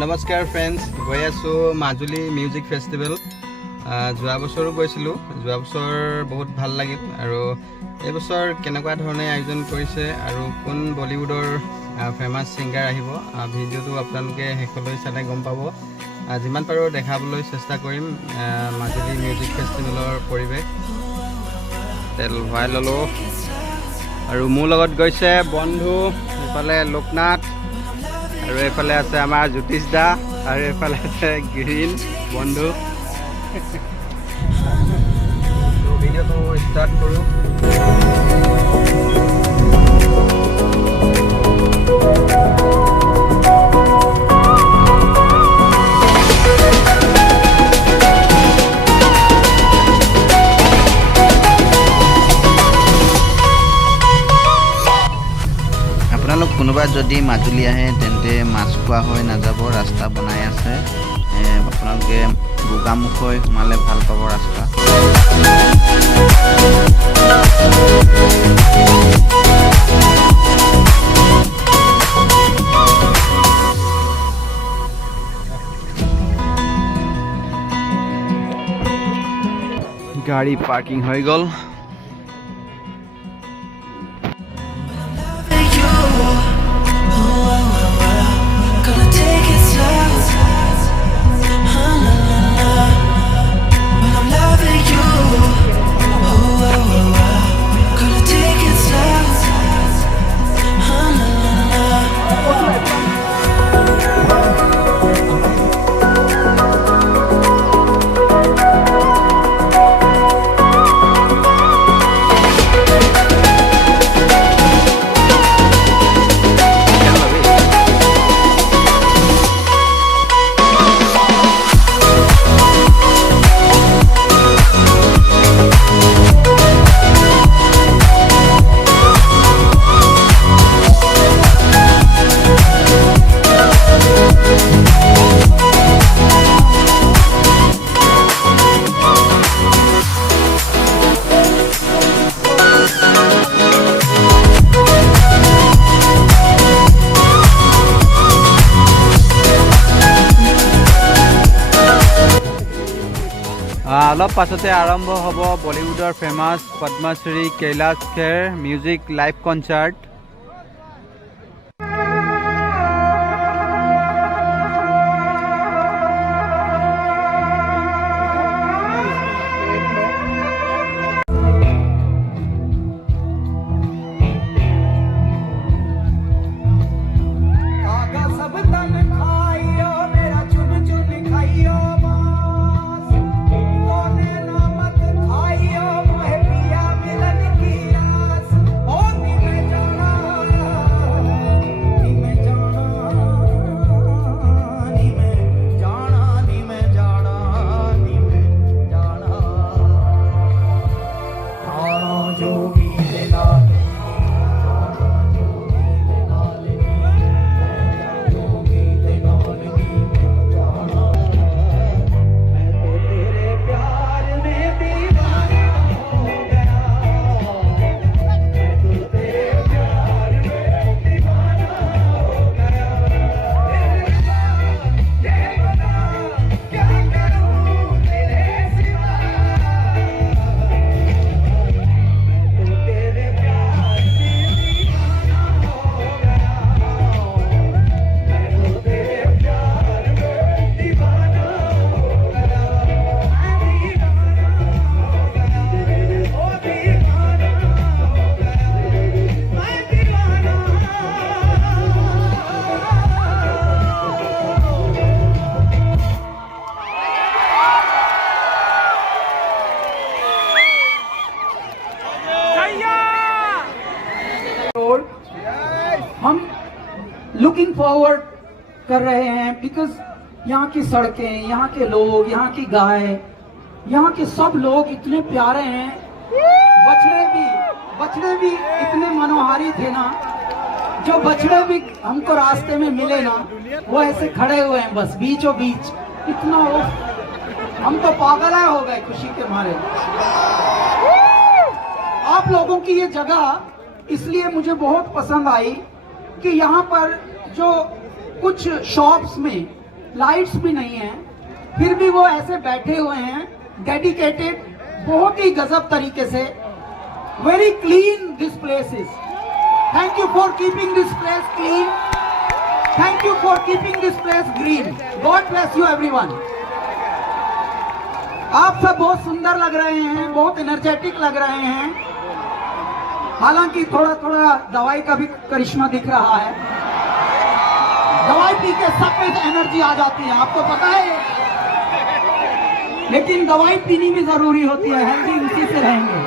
নমস্কাৰ ফ্ৰেণ্ডছ, গৈ আছোঁ মাজুলী মিউজিক ফেষ্টিভেল। যোৱা বছৰো গৈছিলোঁ, যোৱা বছৰ বহুত ভাল লাগিল। আৰু এইবছৰ কেনেকুৱা ধৰণে আয়োজন কৰিছে আৰু কোন বলিউডৰ ফেমাছ ছিংগাৰ আহিব, ভিডিঅ'টো আপোনালোকে শেষলৈ চালে গম পাব। যিমান পাৰোঁ দেখাবলৈ চেষ্টা কৰিম মাজুলী মিউজিক ফেষ্টিভেলৰ পৰিৱেশ। তেল ভৰাই ল'লোঁ আৰু মোৰ লগত গৈছে বন্ধু, ইফালে লোকনাথ আৰু এইফালে আছে আমাৰ জ্যোতিষ দা আৰু এইফালে আছে গ্ৰীণ বন্ধু। ভিডিঅ'টো ষ্টাৰ্ট কৰোঁ। আপোনালোক কোনোবা যদি মাজুলী আহে তেন্তে মাছখোৱা হৈ নাযাব, ৰাস্তা বনাই আছে। আপোনালোকে গোগামুখ হৈ সোমালে ভাল পাব ৰাস্তা। গাড়ী পাৰ্কিং হৈ গ'ল। অলপ পাছতে আৰম্ভ হ'ব বলিউডৰ ফেমাছ পদ্মশ্ৰী কৈলাশ খেৰ মিউজিক লাইভ কনচাৰ্ট। हम लुकिंग फॉरवर्ड कर रहे हैं बिकॉज यहाँ की सड़कें, यहाँ के लोग, यहाँ की गाय, यहाँ के सब लोग इतने प्यारे हैं। बछड़े भी इतने मनोहारी थे ना, जो बछड़े भी हमको रास्ते में मिले ना, वो ऐसे खड़े हुए हैं बस बीचों बीच। इतना हम तो पागल हो गए खुशी के मारे। आप लोगों की ये जगह इसलिए मुझे बहुत पसंद आई कि यहाँ पर जो कुछ शॉप्स में लाइट्स भी नहीं है, फिर भी वो ऐसे बैठे हुए हैं डेडिकेटेड, बहुत ही गजब तरीके से। Very clean this place is. Thank you for keeping this place clean, thank you for keeping this place green. God bless you everyone. आप सब बहुत सुंदर लग रहे हैं, बहुत एनर्जेटिक लग रहे हैं। हालांकि थोड़ा थोड़ा दवाई का भी करिश्मा दिख रहा है। दवाई पी के सब पे एनर्जी आ जाती है, आपको पता है, लेकिन दवाई पीनी भी जरूरी होती है, हेल्दी उसी से रहेंगे।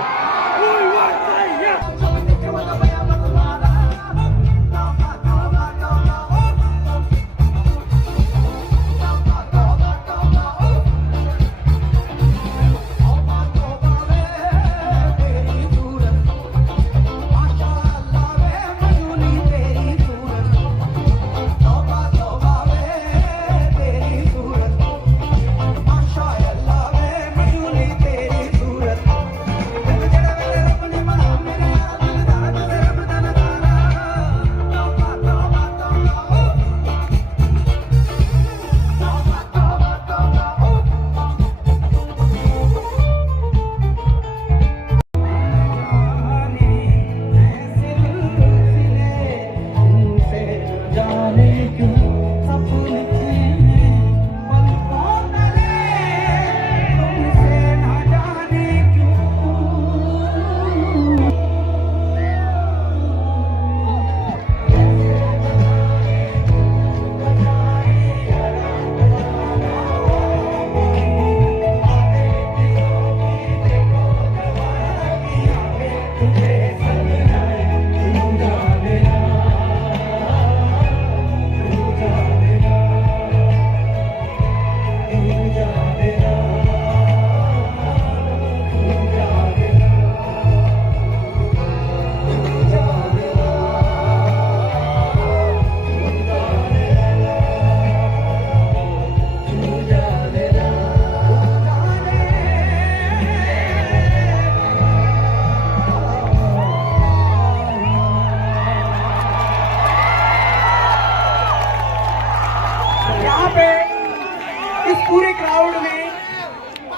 इस पूरे क्राउड में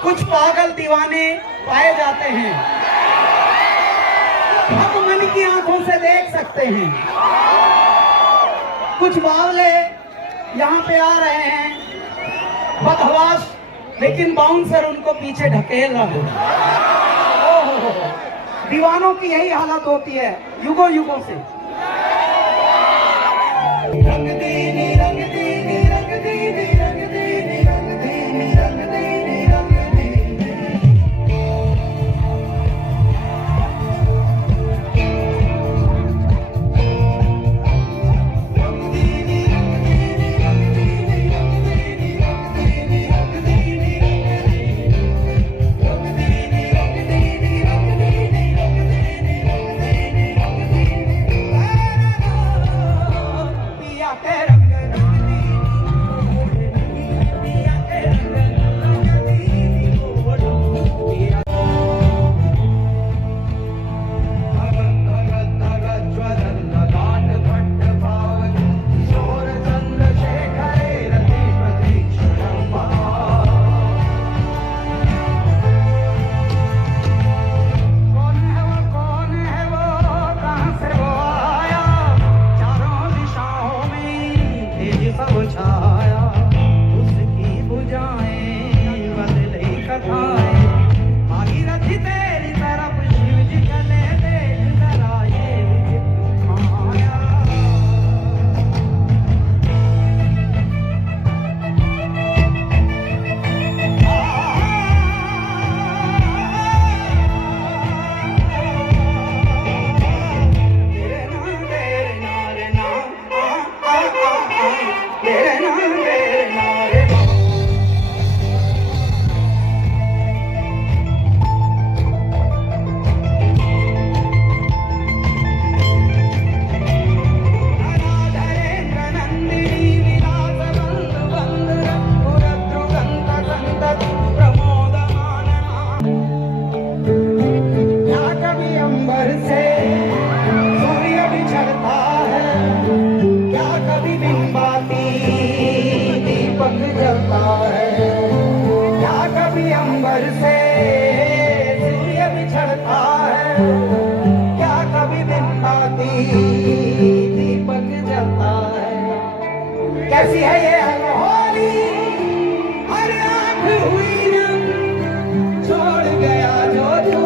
कुछ पागल दीवाने पाए जाते हैं, हम मन की आंखों से देख सकते हैं। कुछ बावले यहाँ पे आ रहे हैं बदहवास, लेकिन बाउंसर उनको पीछे ढकेल रहा है। ओहो, दीवानों की यही हालत होती है युगों युगों से। रंग दीनी रंग दीनी रंग दीनी रंग दीनी रंग दीनी रंग दीनी रंग पिया के रंग दीपक जलता है। कैसी है ये होली, हर आंख हुई नम, छोड़ गया जो तू,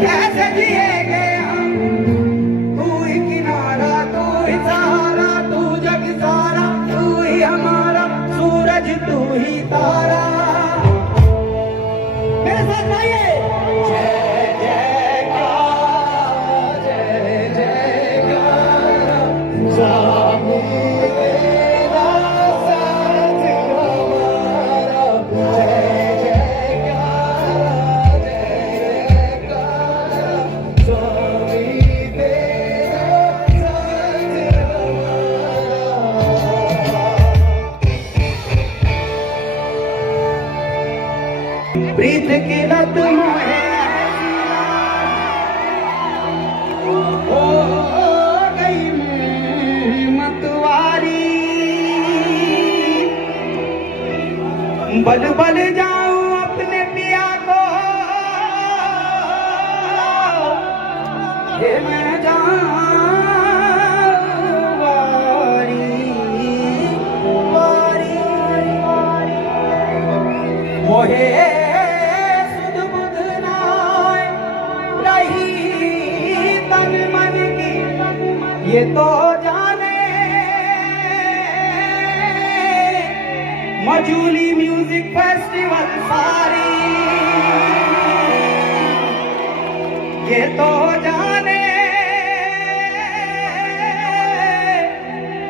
कैसे जिएंगे हम, तू ही किनारा, तू ही सहारा, तू जग सारा, तू ही हमारा सूरज, तू ही तारा। मेरे साथ गाइए। जय जयकार, जय जयकार, स्वामी तेरा साथ हमारा। जय जयकार, जय जयकार, स्वामी तेरा साथ हमारा। प्रीत की लत मोहे हो गई मैं मतवारी, बल बल जाऊं अपने पिया को, ये मैं जाऊं वारी वारी मोहे सुध बुध नाय रही तन मन की, ये तो जाने मजूली म्यूजिक फेस्टिवल सारी, ये तो जाने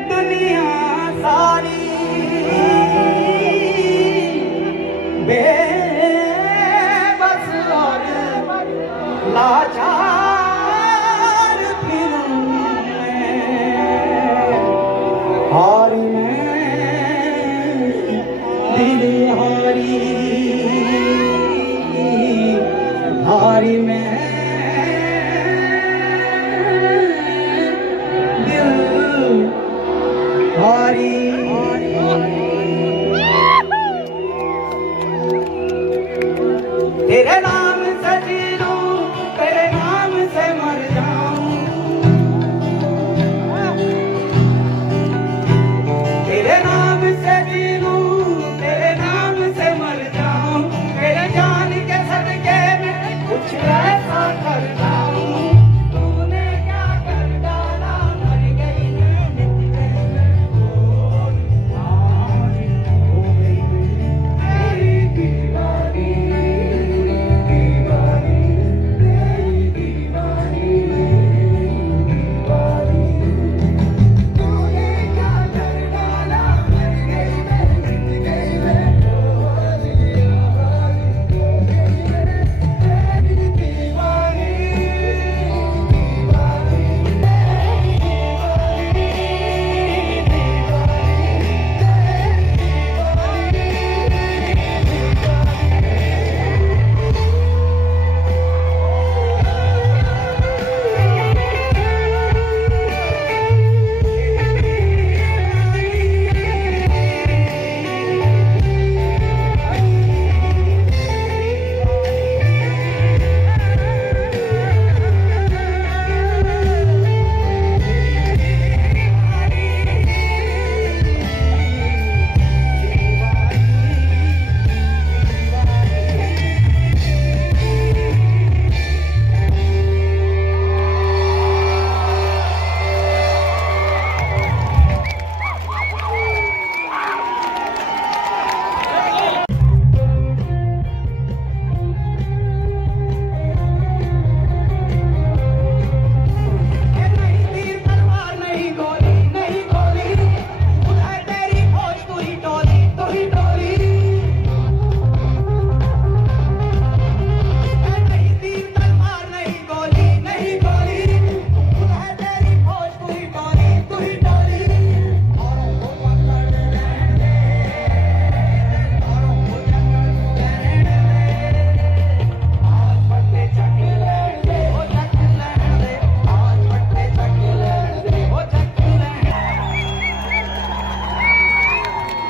दुनिया सारी। बेबस और लाचार फिरूं मैं, हारी मैं दिल हारी, हारी मैं दिल हारी। तेरे नाम से जी लूं, तेरे नाम से मर जाऊं, तेरे नाम से जी लूं, तेरे नाम से मर जाऊं, तेरे जान के सदके में कुछ ऐसा कर जाऊं। तूने क्या कर डाला, मर गई मैं, मिट गई मैं, हो गई मैं तेरी दीवानी, दीवानी, तेरी दीवानी, दीवानी। तूने क्या कर डाला, मर गई मैं, मिट गई मैं, हो गई मैं तेरी दीवानी,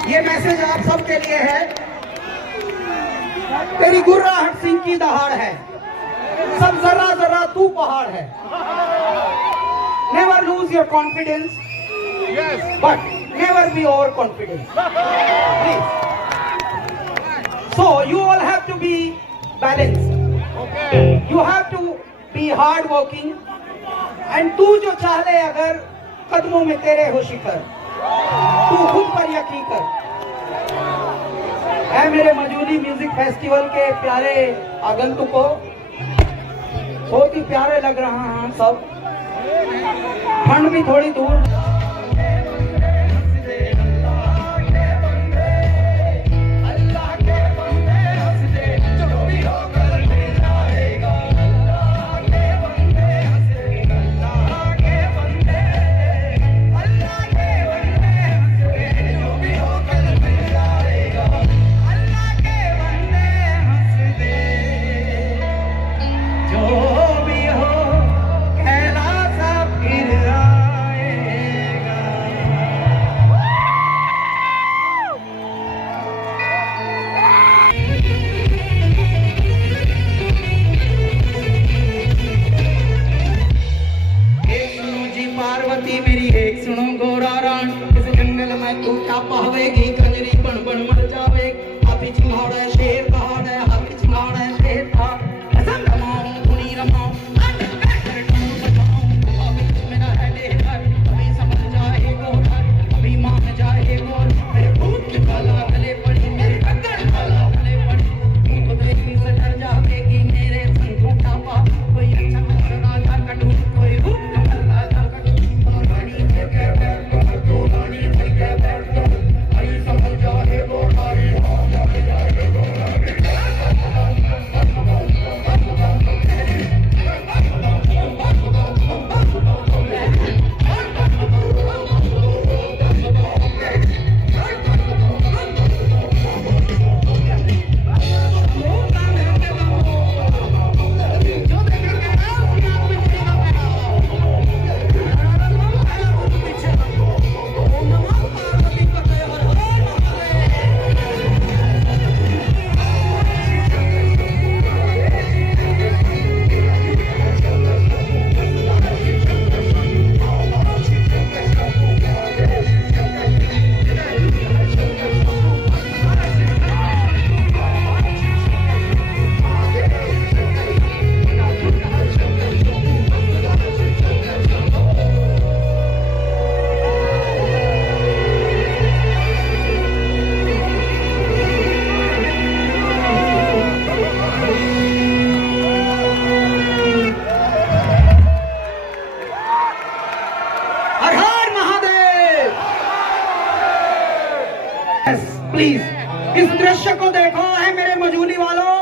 ये मैसेज आप सबके लिए है। तेरी गुर्राहट सिंह की दहाड़ है, सब जरा जरा तू पहाड़ है। lose your confidence. Yes. But never be overconfident. Please. So you all have to be balanced. Okay. You have to be hard working. And तू जो चाहे अगर कदमों में तेरे हो शिखर, तू खुद पर यकीन कर। है मेरे मजूली म्यूजिक फेस्टिवल के प्यारे आगंतुकों, बहुत ही प्यारे लग रहा हैं सब। ठंड भी थोड़ी दूर। मेरी एक सुनो गोरा रान, इस जंगल में तू क्या पावेगी, कंजरी बन बन मर जावे। हाथी चिंगाड़ा शेर कहाड़ा, हाथी चिंगाड़ा शेर था। असम रमाऊं धुनी रमाऊं, मेरा है देहर, अभी समझ जाए गोरा, अभी मान जाए गोर। मेरे भूत की काला गले पड़ी, मेरे टक्कर काला गले पड़ी। तुमको देखने से डर जावेगी मेरे संग झूठा पा। कोई अच्छा राजा का ढूंढ, कोई रूप राजा का ढूंढ। प्लीज इस दृश्य को देखो। है मेरे मजूली वालों,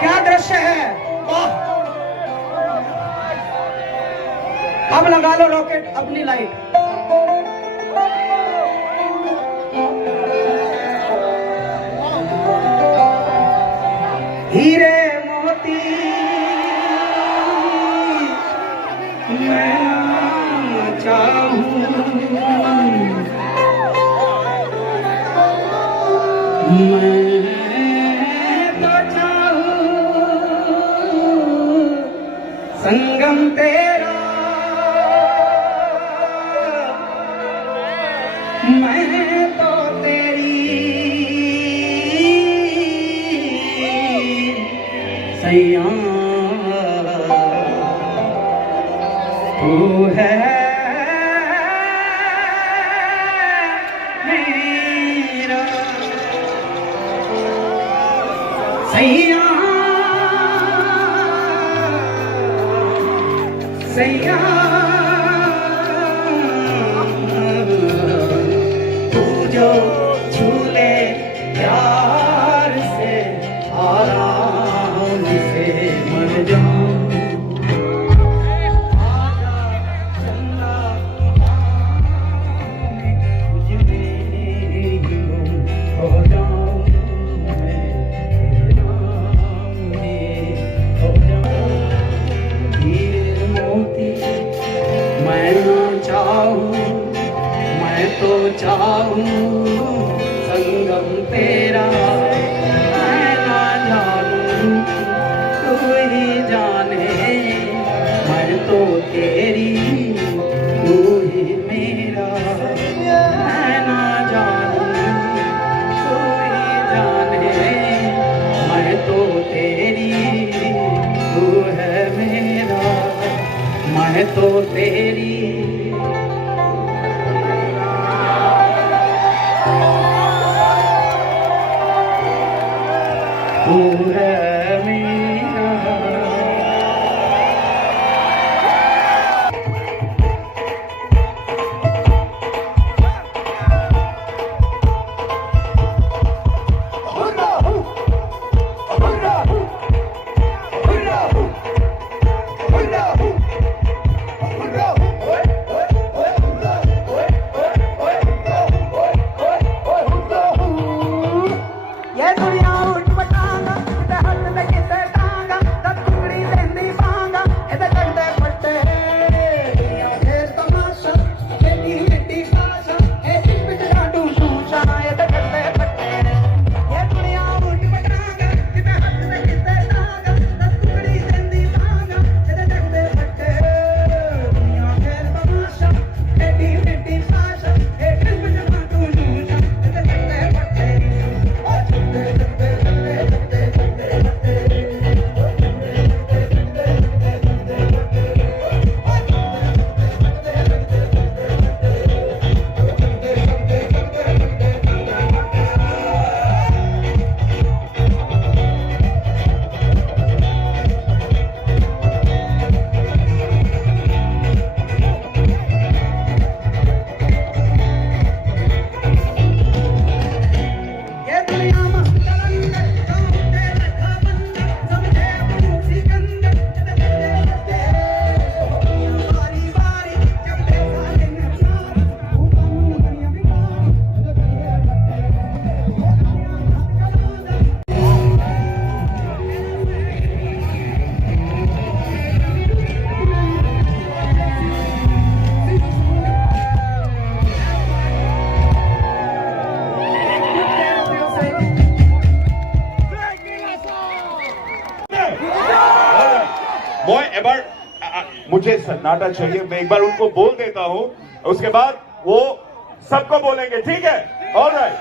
क्या दृश्य है। वाह, अब लगा लो रॉकेट अपनी लाइट। हीरे मोती मैं चाहूं, मैं तो चाहूं संगम तेरा, मैं तो तेरी सैया, तू है सैया सैया, तू जो झूले प्यार से आराम से मर जाऊं। चाहूं संगम तेरा, मैं ना जानूं तू ही जाने, मैं तो तेरी मैं तो तेरी मुझे सन्नाटा चाहिए, मैं एक बार उनको बोल देता हूं, उसके बाद वो सबको बोलेंगे, ठीक है? ऑलराइट।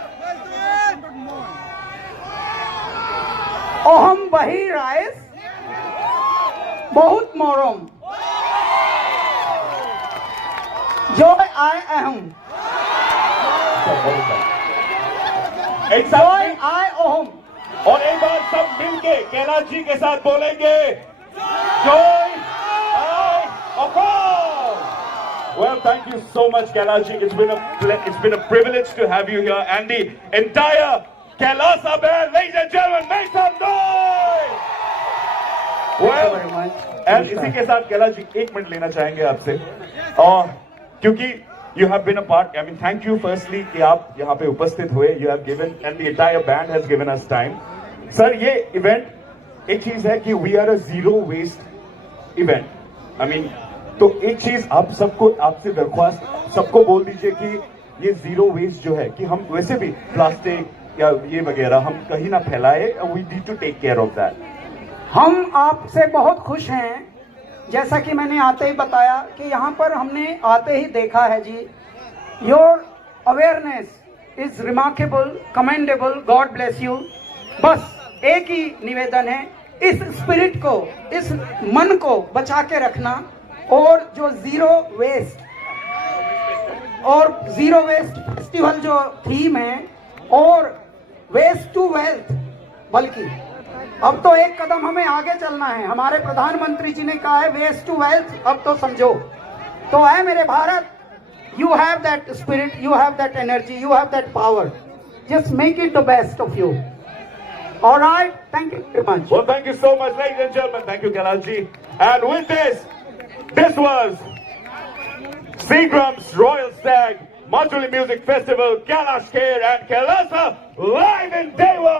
अहम बही राइस बहुत मोरम जो आए अहम एक साथ जोय आए अहम और एक बार सब मिलके कैलाश जी के साथ बोलेंगे, joy I Ahom. Well, thank you so much, Kailash ji. It's been a privilege to have you here, and the entire Kailasa band, ladies and gentlemen, make some noise. Well, and इसी के साथ Kailash ji 1 minute लेना चाहेंगे आपसे, क्योंकि you have been a part. I mean, thank you firstly कि आप यहाँ पे उपस्थित हुए. You have given, and the entire band has given us time. Sir, ये इवेंट एक चीज है कि we are a zero waste event. I mean, तो एक चीज आप सबको, आपसे दरख्वास्त सबको बोल दीजिए कि ये जीरो वेस्ट जो है कि हम वैसे भी प्लास्टिक या ये वगैरह हम कहीं ना फैलाए. We need to take care of that. हम आपसे बहुत खुश हैं. जैसा कि मैंने आते ही बताया कि यहाँ पर हमने आते ही देखा है जी, your awareness is remarkable, commendable, God bless you. बस एक ही निवेदन है, इस स्पिरिट को, इस मन को बचा के रखना, और जो जीरो वेस्ट फेस्टिवल जो थीम है, और वेस्ट टू वेल्थ, बल्कि अब तो एक कदम हमें आगे चलना है. हमारे प्रधानमंत्री जी ने कहा है वेस्ट टू वेल्थ, अब तो समझो. तो है मेरे Bharat, you have that spirit, you have that energy, you have that power. Just make it the best of you. All right, thank you very much. Well, thank you so much, ladies and gentlemen. Thank you, Kailash ji. And with this was Seagram's Royal Stag Majuli Music Festival, Kailash Kher and Kailasa live in Dewa.